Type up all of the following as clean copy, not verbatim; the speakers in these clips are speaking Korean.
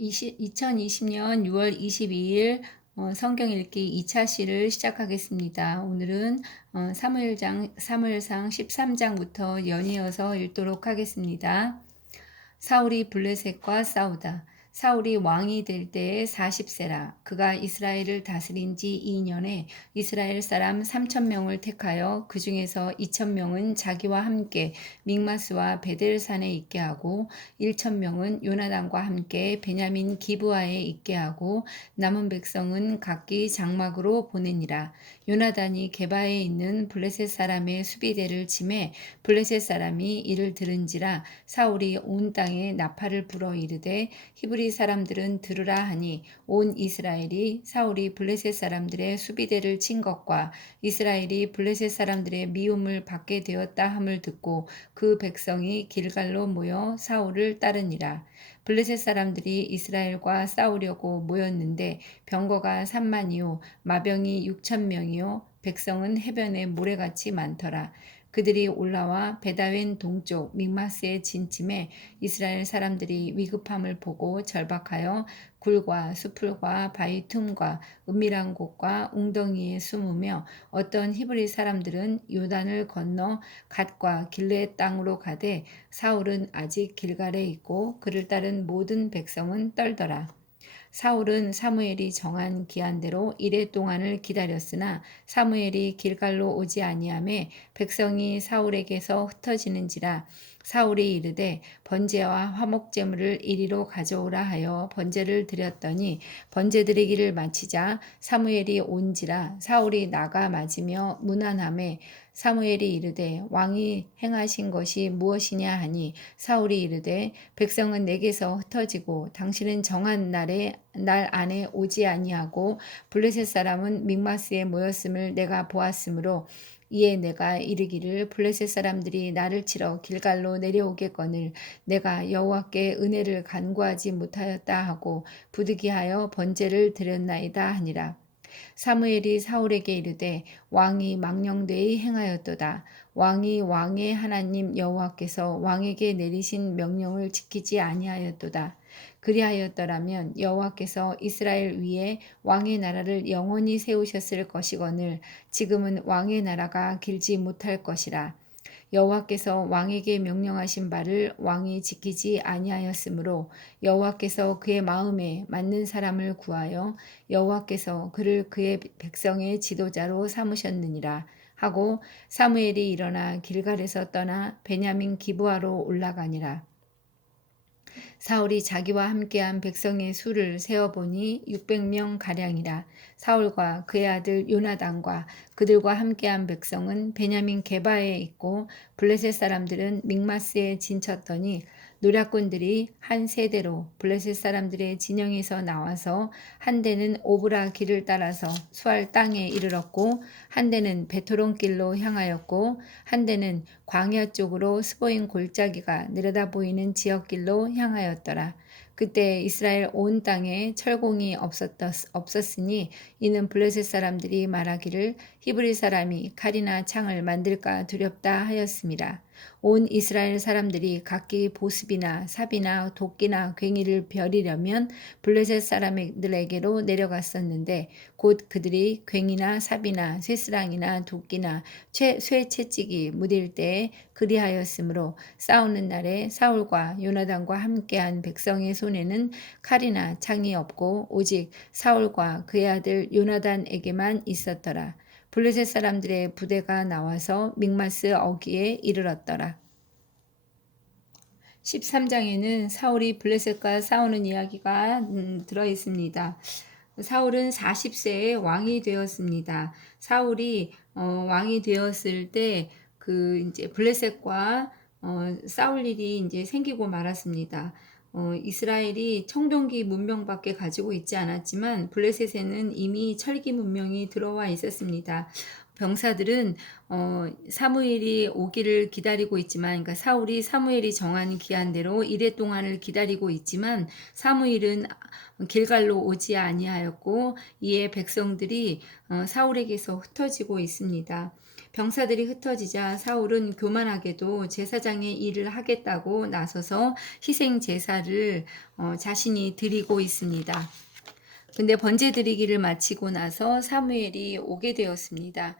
2020년 6월 22일 성경 읽기 2차 시를 시작하겠습니다. 오늘은 사무엘상 13장부터 연이어서 읽도록 하겠습니다. 사울이 블레셋과 싸우다. 사울이 왕이 될 때에 40세라. 그가 이스라엘을 다스린 지 2년에 이스라엘 사람 3,000명을 택하여 그 중에서 2,000명은 자기와 함께 믹마스와 베델산에 있게 하고 1,000명은 요나단과 함께 베냐민 기브아에 있게 하고 남은 백성은 각기 장막으로 보내니라. 요나단이 게바에 있는 블레셋 사람의 수비대를 치매 블레셋 사람이 이를 들은지라 사울이 온 땅에 나팔을 불어 이르되 히브리 사람들은 들으라 하니 온 이스라엘이 사울이 블레셋 사람들의 수비대를 친 것과 이스라엘이 블레셋 사람들의 미움을 받게 되었다 함을 듣고 그 백성이 길갈로 모여 사울을 따르니라. 블레셋 사람들이 이스라엘과 싸우려고 모였는데 병거가 3만이요 마병이 6,000명이요 백성은 해변에 모래같이 많더라. 그들이 올라와 베다웬 동쪽 믹마스에 진침해 이스라엘 사람들이 위급함을 보고 절박하여 굴과 수풀과 바위 틈과 은밀한 곳과 웅덩이에 숨으며 어떤 히브리 사람들은 요단을 건너 갓과 길르의 땅으로 가되 사울은 아직 길갈에 있고 그를 따른 모든 백성은 떨더라. 사울은 사무엘이 정한 기한대로 이레 동안을 기다렸으나 사무엘이 길갈로 오지 아니하매 백성이 사울에게서 흩어지는지라. 사울이 이르되 번제와 화목 제물을 이리로 가져오라 하여 번제를 드렸더니 번제 드리기를 마치자 사무엘이 온지라. 사울이 나가 맞으며 문안하매 사무엘이 이르되 왕이 행하신 것이 무엇이냐 하니 사울이 이르되 백성은 내게서 흩어지고 당신은 정한 날 안에 오지 아니하고 블레셋 사람은 믹마스에 모였음을 내가 보았으므로 이에 내가 이르기를 블레셋 사람들이 나를 치러 길갈로 내려오겠거늘 내가 여호와께 은혜를 간구하지 못하였다 하고 부득이하여 번제를 드렸나이다 하니라. 사무엘이 사울에게 이르되 왕이 망령되이 행하였도다. 왕이 왕의 하나님 여호와께서 왕에게 내리신 명령을 지키지 아니하였도다. 그리하였더라면 여호와께서 이스라엘 위에 왕의 나라를 영원히 세우셨을 것이거늘 지금은 왕의 나라가 길지 못할 것이라. 여호와께서 왕에게 명령하신 바를 왕이 지키지 아니하였으므로 여호와께서 그의 마음에 맞는 사람을 구하여 여호와께서 그를 그의 백성의 지도자로 삼으셨느니라 하고 사무엘이 일어나 길갈에서 떠나 베냐민 기브아로 올라가니라. 사울이 자기와 함께한 백성의 수를 세어보니 600명 가량이라. 사울과 그의 아들 요나단과 그들과 함께한 백성은 베냐민 게바에 있고 블레셋 사람들은 믹마스에 진쳤더니 노략군들이 한 세대로 블레셋 사람들의 진영에서 나와서 한 대는 오브라 길을 따라서 수알 땅에 이르렀고 한 대는 베토론 길로 향하였고 한 대는 광야 쪽으로 스보임 골짜기가 내려다 보이는 지역길로 향하였더라. 그때 이스라엘 온 땅에 철공이 없었으니 이는 블레셋 사람들이 말하기를 히브리 사람이 칼이나 창을 만들까 두렵다 하였습니다. 온 이스라엘 사람들이 각기 보습이나 삽이나 도끼나 괭이를 벼리려면 블레셋 사람들에게로 내려갔었는데 곧 그들이 괭이나 삽이나 쇠스랑이나 도끼나 쇠채찍이 무딜 때에 그리하였으므로 싸우는 날에 사울과 요나단과 함께한 백성의 손에는 칼이나 창이 없고 오직 사울과 그의 아들 요나단에게만 있었더라. 블레셋 사람들의 부대가 나와서 믹마스 어귀에 이르렀더라. 13장에는 사울이 블레셋과 싸우는 이야기가 들어 있습니다. 사울은 40세에 왕이 되었습니다. 사울이 왕이 되었을 때 그 이제 블레셋과 싸울 일이 이제 생기고 말았습니다. 이스라엘이 청동기 문명밖에 가지고 있지 않았지만 블레셋에는 이미 철기 문명이 들어와 있었습니다. 병사들은 사무엘이 오기를 기다리고 있지만, 그러니까 사울이 사무엘이 정한 기한대로 이레 동안을 기다리고 있지만 사무엘은 길갈로 오지 아니하였고 이에 백성들이 사울에게서 흩어지고 있습니다. 병사들이 흩어지자 사울은 교만하게도 제사장의 일을 하겠다고 나서서 희생 제사를 자신이 드리고 있습니다. 근데 번제 드리기를 마치고 나서 사무엘이 오게 되었습니다.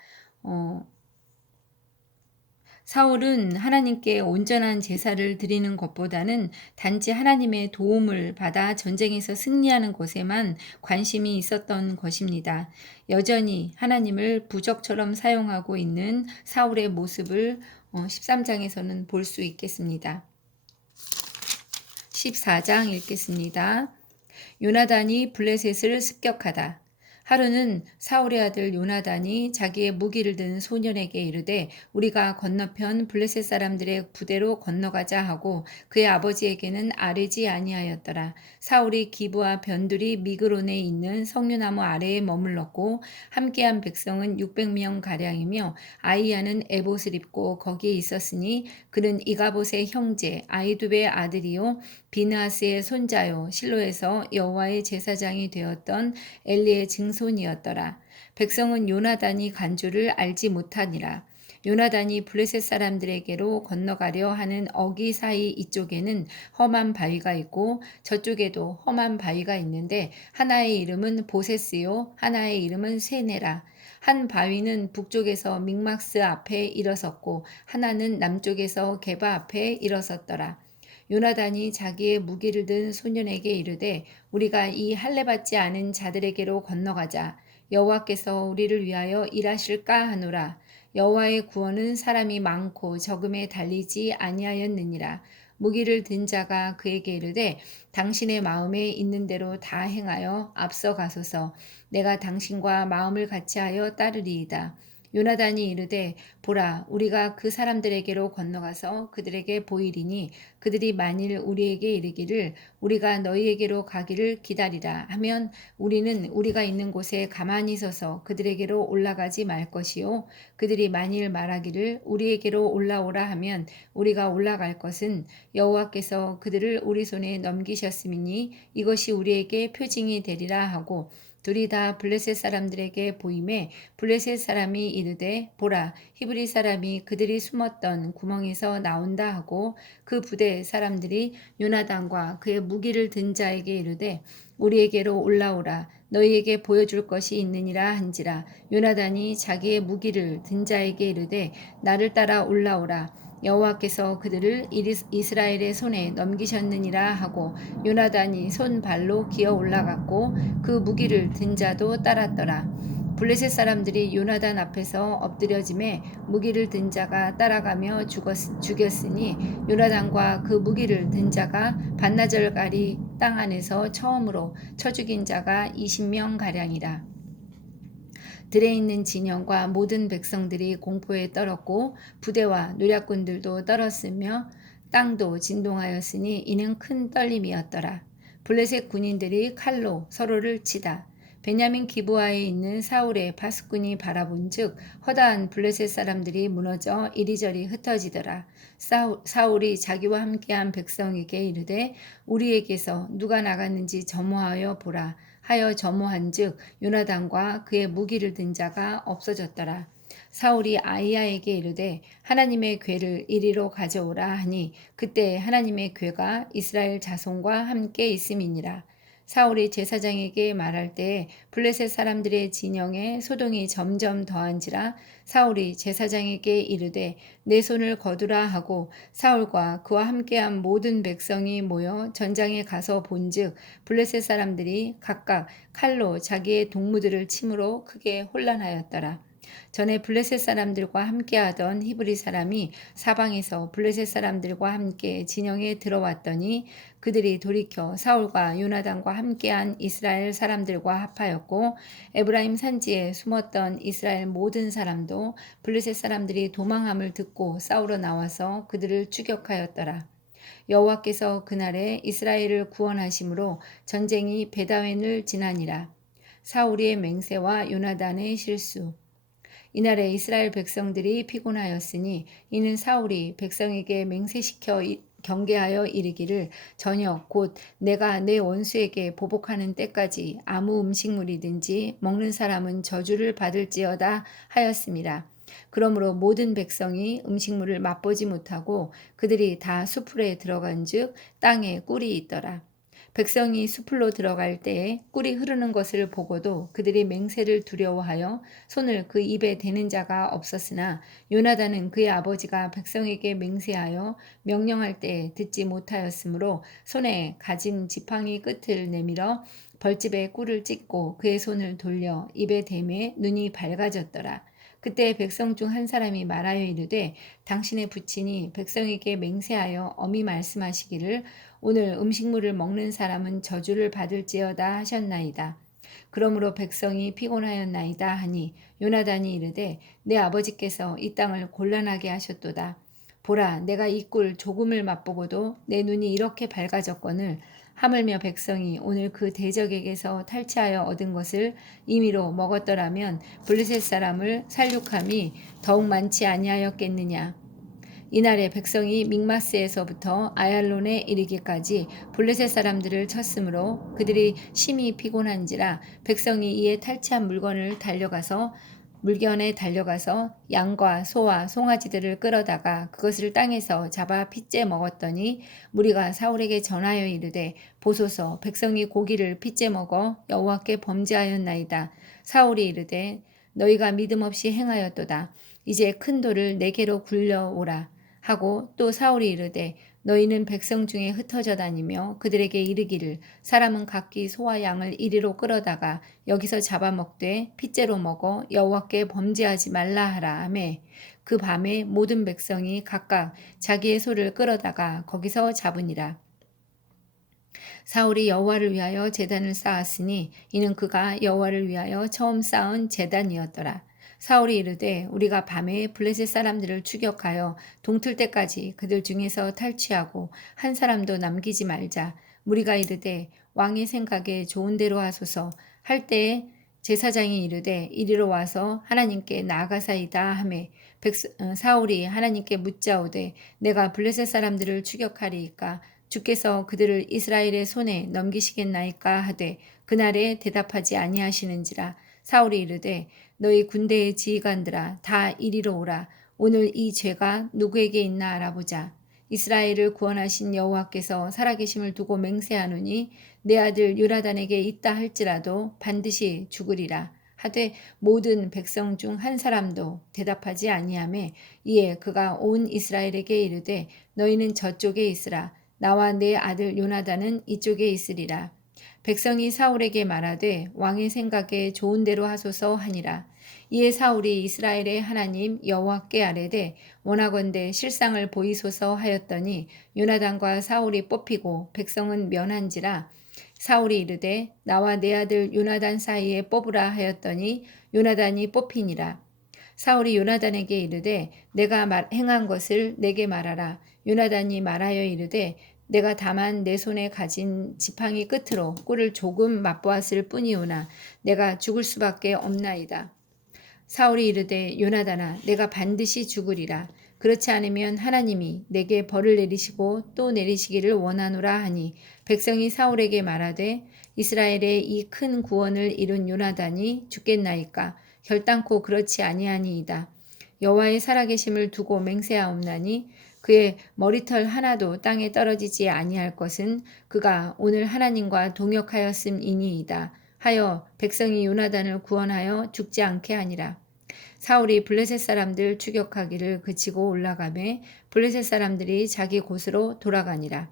사울은 하나님께 온전한 제사를 드리는 것보다는 단지 하나님의 도움을 받아 전쟁에서 승리하는 것에만 관심이 있었던 것입니다. 여전히 하나님을 부적처럼 사용하고 있는 사울의 모습을 13장에서는 볼 수 있겠습니다. 14장 읽겠습니다. 요나단이 블레셋을 습격하다. 하루는 사울의 아들 요나단이 자기의 무기를 든 소년에게 이르되 우리가 건너편 블레셋 사람들의 부대로 건너가자 하고 그의 아버지에게는 아뢰지 아니하였더라. 사울이 기브와 변두리 미그론에 있는 석류나무 아래에 머물렀고 함께한 백성은 600명 가량이며 아이야는 에봇을 입고 거기에 있었으니 그는 이가봇의 형제 아이두베의 아들이요 비느하스의 손자요 실로에서 여호와의 제사장이 되었던 엘리의 증손이었더라. 백성은 요나단이 간 줄을 알지 못하니라. 요나단이 블레셋 사람들에게로 건너가려 하는 어기 사이 이쪽에는 험한 바위가 있고 저쪽에도 험한 바위가 있는데 하나의 이름은 보세스요 하나의 이름은 세네라. 한 바위는 북쪽에서 믹막스 앞에 일어섰고 하나는 남쪽에서 게바 앞에 일어섰더라. 요나단이 자기의 무기를 든 소년에게 이르되 우리가 이 할례 받지 않은 자들에게로 건너가자. 여호와께서 우리를 위하여 일하실까 하노라. 여호와의 구원은 사람이 많고 적음에 달리지 아니하였느니라. 무기를 든 자가 그에게 이르되 당신의 마음에 있는 대로 다 행하여 앞서 가소서. 내가 당신과 마음을 같이하여 따르리이다. 요나단이 이르되 보라 우리가 그 사람들에게로 건너가서 그들에게 보이리니 그들이 만일 우리에게 이르기를 우리가 너희에게로 가기를 기다리라 하면 우리는 우리가 있는 곳에 가만히 서서 그들에게로 올라가지 말 것이요 그들이 만일 말하기를 우리에게로 올라오라 하면 우리가 올라갈 것은 여호와께서 그들을 우리 손에 넘기셨음이니 이것이 우리에게 표징이 되리라 하고 둘이 다 블레셋 사람들에게 보임에 블레셋 사람이 이르되 보라 히브리 사람이 그들이 숨었던 구멍에서 나온다 하고 그 부대 사람들이 요나단과 그의 무기를 든 자에게 이르되 우리에게로 올라오라 너희에게 보여줄 것이 있느니라 한지라. 요나단이 자기의 무기를 든 자에게 이르되 나를 따라 올라오라 여호와께서 그들을 이스라엘의 손에 넘기셨느니라 하고 요나단이 손발로 기어 올라갔고 그 무기를 든 자도 따랐더라. 블레셋 사람들이 요나단 앞에서 엎드려짐에 무기를 든 자가 따라가며 죽였으니 요나단과 그 무기를 든 자가 반나절가리 땅 안에서 처음으로 쳐 죽인 자가 20명 가량이라. 들에 있는 진영과 모든 백성들이 공포에 떨었고 부대와 노략군들도 떨었으며 땅도 진동하였으니 이는 큰 떨림이었더라. 블레셋 군인들이 칼로 서로를 치다. 베냐민 기브아에 있는 사울의 파수꾼이 바라본즉 허다한 블레셋 사람들이 무너져 이리저리 흩어지더라. 사울이 자기와 함께한 백성에게 이르되 우리에게서 누가 나갔는지 점호하여 보라 하여 점호한즉 요나단과 그의 무기를 든 자가 없어졌더라. 사울이 아이야에게 이르되 하나님의 궤를 이리로 가져오라 하니 그때 하나님의 궤가 이스라엘 자손과 함께 있음이니라. 사울이 제사장에게 말할 때 블레셋 사람들의 진영에 소동이 점점 더한지라 사울이 제사장에게 이르되 내 손을 거두라 하고 사울과 그와 함께한 모든 백성이 모여 전장에 가서 본즉 블레셋 사람들이 각각 칼로 자기의 동무들을 침으로 크게 혼란하였더라. 전에 블레셋 사람들과 함께하던 히브리 사람이 사방에서 블레셋 사람들과 함께 진영에 들어왔더니 그들이 돌이켜 사울과 요나단과 함께한 이스라엘 사람들과 합하였고 에브라임 산지에 숨었던 이스라엘 모든 사람도 블레셋 사람들이 도망함을 듣고 싸우러 나와서 그들을 추격하였더라. 여호와께서 그날에 이스라엘을 구원하심으로 전쟁이 베다웬을 지나니라. 사울의 맹세와 요나단의 실수. 이날에 이스라엘 백성들이 피곤하였으니 이는 사울이 백성에게 맹세시켜 경계하여 이르기를 저녁 곧 내가 내 원수에게 보복하는 때까지 아무 음식물이든지 먹는 사람은 저주를 받을지어다 하였습니다. 그러므로 모든 백성이 음식물을 맛보지 못하고 그들이 다 수풀에 들어간즉 땅에 꿀이 있더라. 백성이 수풀로 들어갈 때에 꿀이 흐르는 것을 보고도 그들이 맹세를 두려워하여 손을 그 입에 대는 자가 없었으나 요나단은 그의 아버지가 백성에게 맹세하여 명령할 때에 듣지 못하였으므로 손에 가진 지팡이 끝을 내밀어 벌집에 꿀을 찢고 그의 손을 돌려 입에 대매 눈이 밝아졌더라. 그때 백성 중 한 사람이 말하여 이르되 당신의 부친이 백성에게 맹세하여 엄히 말씀하시기를 오늘 음식물을 먹는 사람은 저주를 받을지어다 하셨나이다. 그러므로 백성이 피곤하였나이다 하니 요나단이 이르되 내 아버지께서 이 땅을 곤란하게 하셨도다. 보라, 내가 이 꿀 조금을 맛보고도 내 눈이 이렇게 밝아졌거늘 하물며 백성이 오늘 그 대적에게서 탈취하여 얻은 것을 임의로 먹었더라면 블레셋 사람을 살육함이 더욱 많지 아니하였겠느냐. 이날에 백성이 믹마스에서부터 아얄론에 이르기까지 블레셋 사람들을 쳤으므로 그들이 심히 피곤한지라 백성이 이에 탈취한 물건에 달려가서 양과 소와 송아지들을 끌어다가 그것을 땅에서 잡아 핏째 먹었더니 무리가 사울에게 전하여 이르되 보소서 백성이 고기를 핏째 먹어 여호와께 범죄하였나이다. 사울이 이르되 너희가 믿음 없이 행하였도다. 이제 큰 돌을 내게로 굴려오라 하고 또 사울이 이르되 너희는 백성 중에 흩어져 다니며 그들에게 이르기를 사람은 각기 소와 양을 이리로 끌어다가 여기서 잡아먹되 핏째로 먹어 여호와께 범죄하지 말라 하라 하매 그 밤에 모든 백성이 각각 자기의 소를 끌어다가 거기서 잡으니라. 사울이 여호와를 위하여 제단을 쌓았으니 이는 그가 여호와를 위하여 처음 쌓은 제단이었더라. 사울이 이르되 우리가 밤에 블레셋 사람들을 추격하여 동틀 때까지 그들 중에서 탈취하고 한 사람도 남기지 말자. 무리가 이르되 왕의 생각에 좋은 대로 하소서 할 때에 제사장이 이르되 이리로 와서 하나님께 나아가사이다 하매 사울이 하나님께 묻자오되 내가 블레셋 사람들을 추격하리이까 주께서 그들을 이스라엘의 손에 넘기시겠나이까 하되 그날에 대답하지 아니하시는지라. 사울이 이르되 너희 군대의 지휘관들아 다 이리로 오라. 오늘 이 죄가 누구에게 있나 알아보자. 이스라엘을 구원하신 여호와께서 살아계심을 두고 맹세하노니 내 아들 요나단에게 있다 할지라도 반드시 죽으리라. 하되 모든 백성 중 한 사람도 대답하지 아니하매 이에 그가 온 이스라엘에게 이르되 너희는 저쪽에 있으라. 나와 내 아들 요나단은 이쪽에 있으리라. 백성이 사울에게 말하되 왕의 생각에 좋은 대로 하소서 하니라. 이에 사울이 이스라엘의 하나님 여호와께 아뢰되 원하건대 실상을 보이소서 하였더니 요나단과 사울이 뽑히고 백성은 면한지라. 사울이 이르되 나와 내 아들 요나단 사이에 뽑으라 하였더니 요나단이 뽑히니라. 사울이 요나단에게 이르되 내가 행한 것을 내게 말하라. 요나단이 말하여 이르되 내가 다만 내 손에 가진 지팡이 끝으로 꿀을 조금 맛보았을 뿐이오나 내가 죽을 수밖에 없나이다. 사울이 이르되 요나단아 내가 반드시 죽으리라. 그렇지 않으면 하나님이 내게 벌을 내리시고 또 내리시기를 원하노라 하니 백성이 사울에게 말하되 이스라엘의 이 큰 구원을 이룬 요나단이 죽겠나이까 결단코 그렇지 아니하니이다. 여호와의 살아계심을 두고 맹세하옵나니 그의 머리털 하나도 땅에 떨어지지 아니할 것은 그가 오늘 하나님과 동역하였음이니이다. 하여 백성이 요나단을 구원하여 죽지 않게 하니라. 사울이 블레셋 사람들 추격하기를 그치고 올라가매 블레셋 사람들이 자기 곳으로 돌아가니라.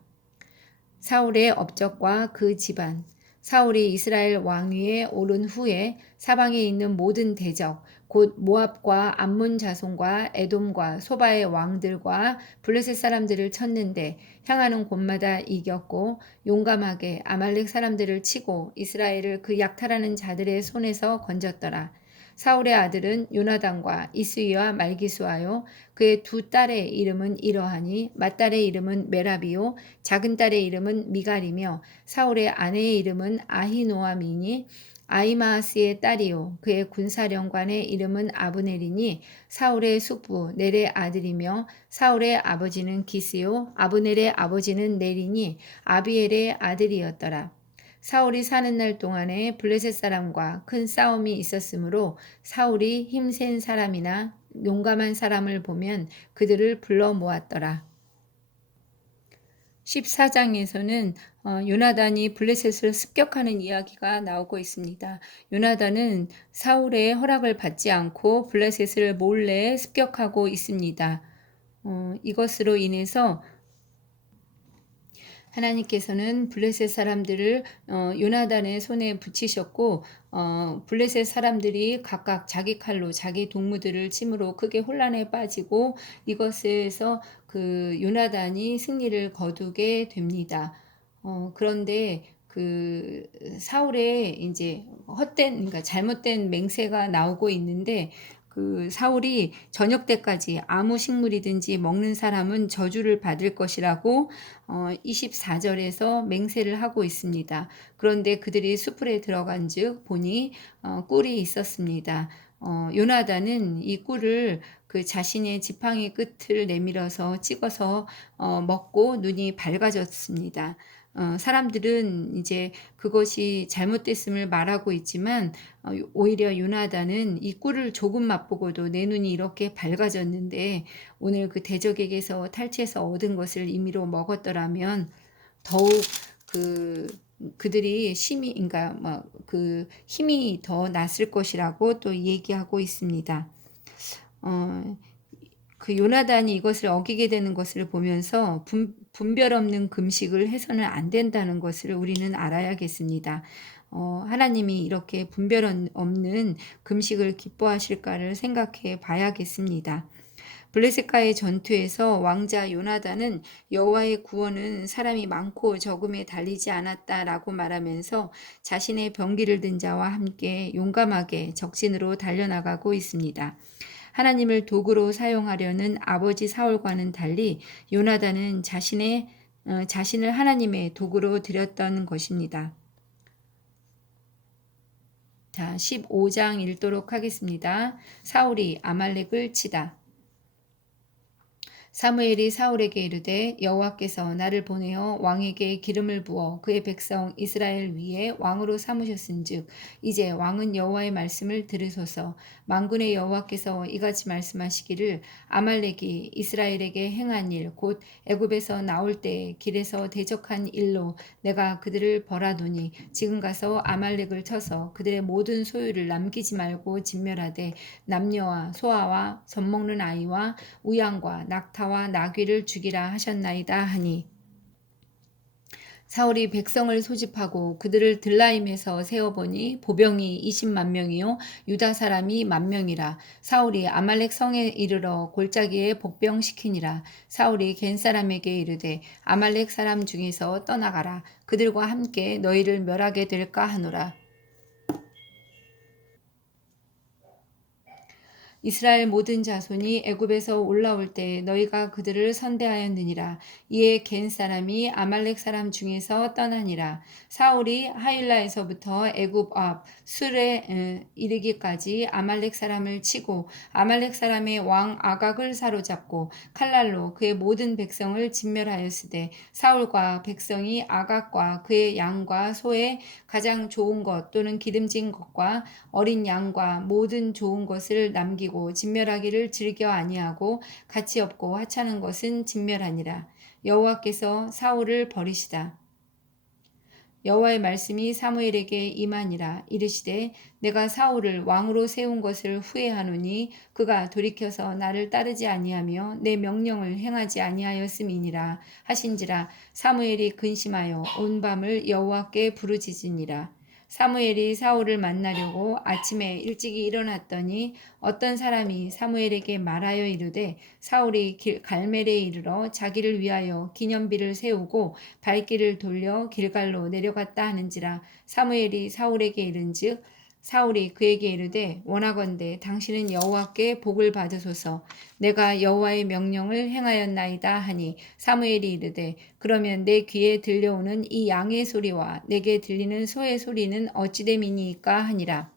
사울의 업적과 그 집안. 사울이 이스라엘 왕위에 오른 후에 사방에 있는 모든 대적 곧 모압과 암몬 자손과 에돔과 소바의 왕들과 블레셋 사람들을 쳤는데 향하는 곳마다 이겼고 용감하게 아말렉 사람들을 치고 이스라엘을 그 약탈하는 자들의 손에서 건졌더라. 사울의 아들은 요나단과 이스위와 말기수하요 그의 두 딸의 이름은 이러하니 맏딸의 이름은 메라비요 작은 딸의 이름은 미갈이며 사울의 아내의 이름은 아히노아미니 아히마아스의 딸이요 그의 군사령관의 이름은 아브넬이니 사울의 숙부 넬의 아들이며 사울의 아버지는 기스요 아브넬의 아버지는 넬이니 아비엘의 아들이었더라. 사울이 사는 날 동안에 블레셋 사람과 큰 싸움이 있었으므로 사울이 힘센 사람이나 용감한 사람을 보면 그들을 불러 모았더라. 14장에서는 요나단이 블레셋을 습격하는 이야기가 나오고 있습니다. 요나단은 사울의 허락을 받지 않고 블레셋을 몰래 습격하고 있습니다. 이것으로 인해서 하나님께서는 블레셋 사람들을 요나단의 손에 붙이셨고 블레셋 사람들이 각각 자기 칼로 자기 동무들을 침으로 크게 혼란에 빠지고 이것에서 그 요나단이 승리를 거두게 됩니다. 그런데 그 사울의 이제 그러니까 잘못된 맹세가 나오고 있는데 그 사울이 저녁 때까지 아무 식물이든지 먹는 사람은 저주를 받을 것이라고 24절에서 맹세를 하고 있습니다. 그런데 그들이 숲풀에 들어간즉 보니 꿀이 있었습니다. 요나단은 이 꿀을 그 자신의 지팡이 끝을 내밀어서 찍어서 먹고 눈이 밝아졌습니다. 사람들은 이제 그것이 잘못됐음을 말하고 있지만 오히려 요나단은 이 꿀을 조금 맛보고도 내 눈이 이렇게 밝아졌는데 오늘 그 대적에게서 탈취해서 얻은 것을 임의로 먹었더라면 더욱 그들이 그러니까 그 힘이 더 났을 것이라고 또 얘기하고 있습니다. 그 요나단이 이것을 어기게 되는 것을 보면서 분별 없는 금식을 해서는 안 된다는 것을 우리는 알아야겠습니다. 하나님이 이렇게 분별 없는 금식을 기뻐하실까를 생각해 봐야겠습니다. 블레셋과의 전투에서 왕자 요나단은 여호와의 구원은 사람이 많고 적음에 달리지 않았다라고 말하면서 자신의 병기를 든 자와 함께 용감하게 적진으로 달려나가고 있습니다. 하나님을 도구로 사용하려는 아버지 사울과는 달리 요나단은 자신을 하나님의 도구로 드렸던 것입니다. 자, 15장 읽도록 하겠습니다. 사울이 아말렉을 치다. 사무엘이 사울에게 이르되 여호와께서 나를 보내어 왕에게 기름을 부어 그의 백성 이스라엘 위에 왕으로 삼으셨은즉 이제 왕은 여호와의 말씀을 들으소서. 만군의 여호와께서 이같이 말씀하시기를 아말렉이 이스라엘에게 행한 일 곧 애굽에서 나올 때 길에서 대적한 일로 내가 그들을 벌하노니 지금 가서 아말렉을 쳐서 그들의 모든 소유를 남기지 말고 진멸하되 남녀와 소아와 젖먹는 아이와 우양과 낙타와 나귀를 죽이라 하셨나이다 하니 사울이 백성을 소집하고 그들을 들라임에서 세어보니 보병이 20만 명이요 유다 사람이 10,000명이라. 사울이 아말렉 성에 이르러 골짜기에 복병시키니라. 사울이 겐 사람에게 이르되 아말렉 사람 중에서 떠나가라. 그들과 함께 너희를 멸하게 될까 하노라. 이스라엘 모든 자손이 애굽에서 올라올 때 너희가 그들을 선대하였느니라. 이에 겐 사람이 아말렉 사람 중에서 떠나니라. 사울이 하일라에서부터 애굽 앞 술에 이르기까지 아말렉 사람을 치고 아말렉 사람의 왕 아각을 사로잡고 칼날로 그의 모든 백성을 진멸하였으되 사울과 백성이 아각과 그의 양과 소의 가장 좋은 것 또는 기름진 것과 어린 양과 모든 좋은 것을 남기고 진멸하기를 즐겨 아니하고 가치 없고 하찮은 것은 진멸하니라. 여호와께서 사울을 버리시다. 여호와의 말씀이 사무엘에게 임하니라. 이르시되 내가 사울을 왕으로 세운 것을 후회하노니 그가 돌이켜서 나를 따르지 아니하며 내 명령을 행하지 아니하였음이니라 하신지라. 사무엘이 근심하여 온 밤을 여호와께 부르짖으니라. 사무엘이 사울을 만나려고 아침에 일찍이 일어났더니 어떤 사람이 사무엘에게 말하여 이르되 사울이 갈멜에 이르러 자기를 위하여 기념비를 세우고 발길을 돌려 길갈로 내려갔다 하는지라. 사무엘이 사울에게 이른즉 사울이 그에게 이르되 원하건대 당신은 여호와께 복을 받으소서. 내가 여호와의 명령을 행하였나이다 하니 사무엘이 이르되 그러면 내 귀에 들려오는 이 양의 소리와 내게 들리는 소의 소리는 어찌됨이니까 하니라.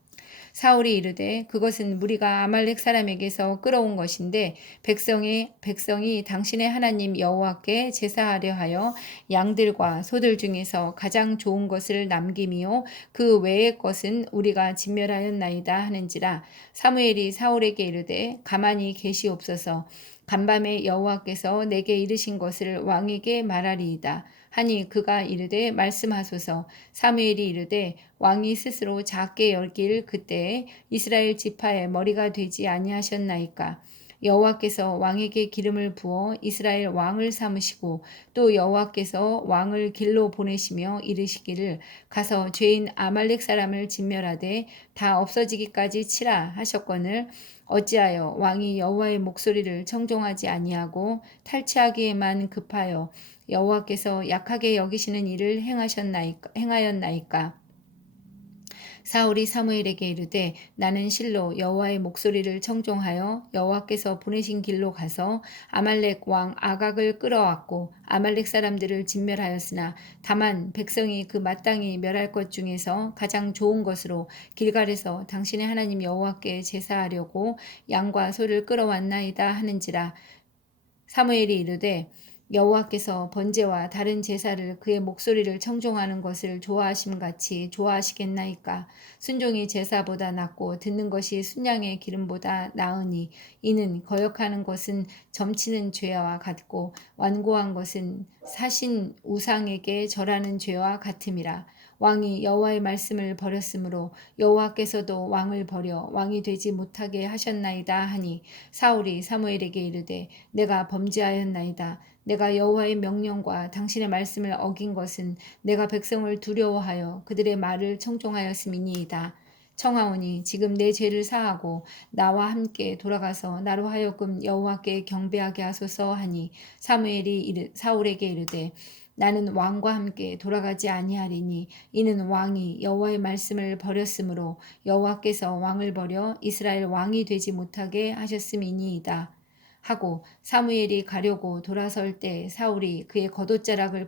사울이 이르되 그것은 무리가 아말렉 사람에게서 끌어온 것인데 백성이 당신의 하나님 여호와께 제사하려 하여 양들과 소들 중에서 가장 좋은 것을 남김이요 그 외의 것은 우리가 진멸하였나이다 하는지라. 사무엘이 사울에게 이르되 가만히 계시옵소서. 간밤에 여호와께서 내게 이르신 것을 왕에게 말하리이다 하니 그가 이르되 말씀하소서. 사무엘이 이르되 왕이 스스로 작게 여길 그때에 이스라엘 지파의 머리가 되지 아니하셨나이까. 여호와께서 왕에게 기름을 부어 이스라엘 왕을 삼으시고 또 여호와께서 왕을 길로 보내시며 이르시기를 가서 죄인 아말렉 사람을 진멸하되 다 없어지기까지 치라 하셨거늘 어찌하여 왕이 여호와의 목소리를 청종하지 아니하고 탈취하기에만 급하여 여호와께서 약하게 여기시는 일을 행하였나이까. 사울이 사무엘에게 이르되 나는 실로 여호와의 목소리를 청종하여 여호와께서 보내신 길로 가서 아말렉 왕 아각을 끌어왔고 아말렉 사람들을 진멸하였으나 다만 백성이 그 마땅히 멸할 것 중에서 가장 좋은 것으로 길갈에서 당신의 하나님 여호와께 제사하려고 양과 소를 끌어왔나이다 하는지라. 사무엘이 이르되 여호와께서 번제와 다른 제사를 그의 목소리를 청종하는 것을 좋아하심같이 좋아하시겠나이까. 순종이 제사보다 낫고 듣는 것이 순양의 기름보다 나으니 이는 거역하는 것은 점치는 죄와 같고 완고한 것은 사신 우상에게 절하는 죄와 같음이라. 왕이 여호와의 말씀을 버렸으므로 여호와께서도 왕을 버려 왕이 되지 못하게 하셨나이다 하니 사울이 사무엘에게 이르되 내가 범죄하였나이다. 내가 여호와의 명령과 당신의 말씀을 어긴 것은 내가 백성을 두려워하여 그들의 말을 청종하였음이니이다. 청하오니 지금 내 죄를 사하고 나와 함께 돌아가서 나로 하여금 여호와께 경배하게 하소서 하니 사무엘이 사울에게 이르되 나는 왕과 함께 돌아가지 아니하리니 이는 왕이 여호와의 말씀을 버렸으므로 여호와께서 왕을 버려 이스라엘 왕이 되지 못하게 하셨음이니이다. 하고 사무엘이 가려고 돌아설 때 사울이 그의 겉옷자락을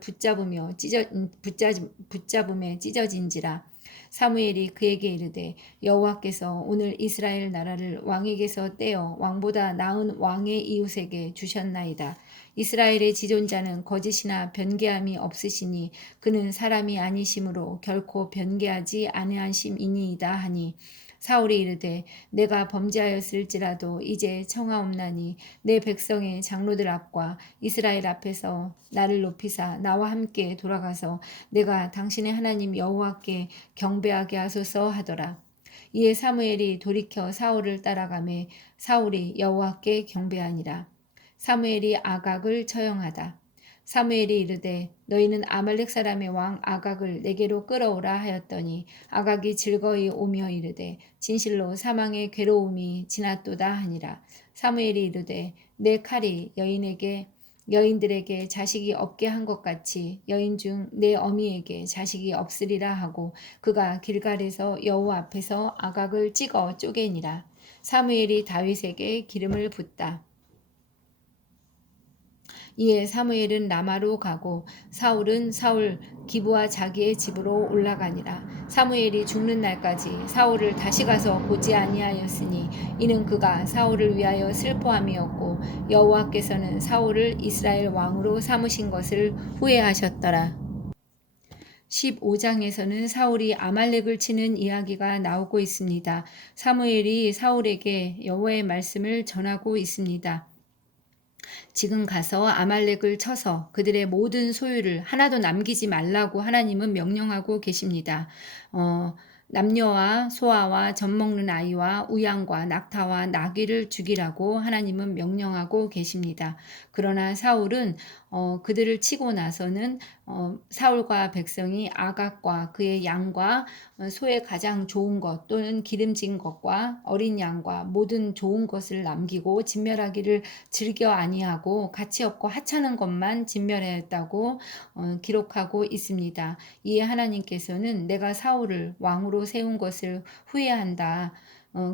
붙잡음에 찢어진지라. 사무엘이 그에게 이르되 여호와께서 오늘 이스라엘 나라를 왕에게서 떼어 왕보다 나은 왕의 이웃에게 주셨나이다. 이스라엘의 지존자는 거짓이나 변개함이 없으시니 그는 사람이 아니심으로 결코 변개하지 아니하심이니이다 하니 사울이 이르되 내가 범죄하였을지라도 이제 청하옵나니 내 백성의 장로들 앞과 이스라엘 앞에서 나를 높이사 나와 함께 돌아가서 내가 당신의 하나님 여호와께 경배하게 하소서 하더라. 이에 사무엘이 돌이켜 사울을 따라가매 사울이 여호와께 경배하니라. 사무엘이 아각을 처형하다. 사무엘이 이르되 너희는 아말렉 사람의 왕 아각을 내게로 끌어오라 하였더니 아각이 즐거이 오며 이르되 진실로 사망의 괴로움이 지났도다 하니라. 사무엘이 이르되 내 칼이 여인들에게 자식이 없게 한 것 같이 여인 중 내 어미에게 자식이 없으리라 하고 그가 길갈에서 여호와 앞에서 아각을 찍어 쪼개니라. 사무엘이 다윗에게 기름을 붓다. 이에 사무엘은 라마로 가고 사울 기브와 자기의 집으로 올라가니라. 사무엘이 죽는 날까지 사울을 다시 가서 보지 아니하였으니 이는 그가 사울을 위하여 슬퍼함이었고 여호와께서는 사울을 이스라엘 왕으로 삼으신 것을 후회하셨더라. 15장에서는 사울이 아말렉을 치는 이야기가 나오고 있습니다. 사무엘이 사울에게 여호와의 말씀을 전하고 있습니다. 지금 가서 아말렉을 쳐서 그들의 모든 소유를 하나도 남기지 말라고 하나님은 명령하고 계십니다. 남녀와 소아와 젖먹는 아이와 우양과 낙타와 나귀를 죽이라고 하나님은 명령하고 계십니다. 그러나 사울은 그들을 치고 나서는 사울과 백성이 아각과 그의 양과 소의 가장 좋은 것 또는 기름진 것과 어린 양과 모든 좋은 것을 남기고 진멸하기를 즐겨 아니하고 가치 없고 하찮은 것만 진멸하였다고 기록하고 있습니다. 이에 하나님께서는 내가 사울을 왕으로 세운 것을 후회한다.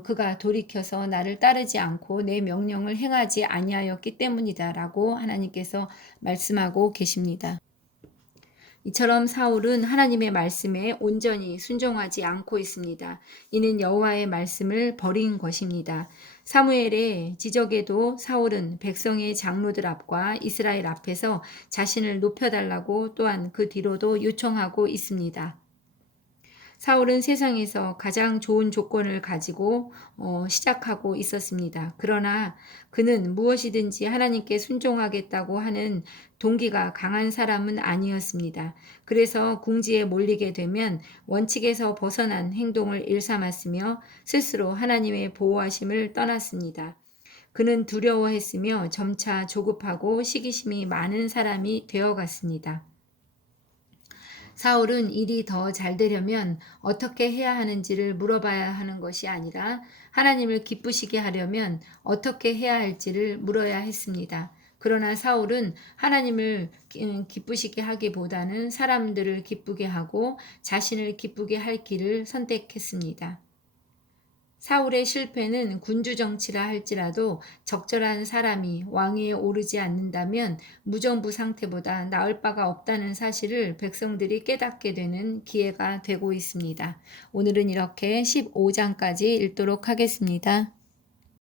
그가 돌이켜서 나를 따르지 않고 내 명령을 행하지 아니하였기 때문이다 라고 하나님께서 말씀하고 계십니다. 이처럼 사울은 하나님의 말씀에 온전히 순종하지 않고 있습니다. 이는 여호와의 말씀을 버린 것입니다. 사무엘의 지적에도 사울은 백성의 장로들 앞과 이스라엘 앞에서 자신을 높여달라고 또한 그 뒤로도 요청하고 있습니다. 사울은 세상에서 가장 좋은 조건을 가지고 시작하고 있었습니다. 그러나 그는 무엇이든지 하나님께 순종하겠다고 하는 동기가 강한 사람은 아니었습니다. 그래서 궁지에 몰리게 되면 원칙에서 벗어난 행동을 일삼았으며 스스로 하나님의 보호하심을 떠났습니다. 그는 두려워했으며 점차 조급하고 시기심이 많은 사람이 되어갔습니다. 사울은 일이 더 잘 되려면 어떻게 해야 하는지를 물어봐야 하는 것이 아니라 하나님을 기쁘시게 하려면 어떻게 해야 할지를 물어야 했습니다. 그러나 사울은 하나님을 기쁘시게 하기보다는 사람들을 기쁘게 하고 자신을 기쁘게 할 길을 선택했습니다. 사울의 실패는 군주 정치라 할지라도 적절한 사람이 왕위에 오르지 않는다면 무정부 상태보다 나을 바가 없다는 사실을 백성들이 깨닫게 되는 기회가 되고 있습니다. 오늘은 이렇게 15장까지 읽도록 하겠습니다.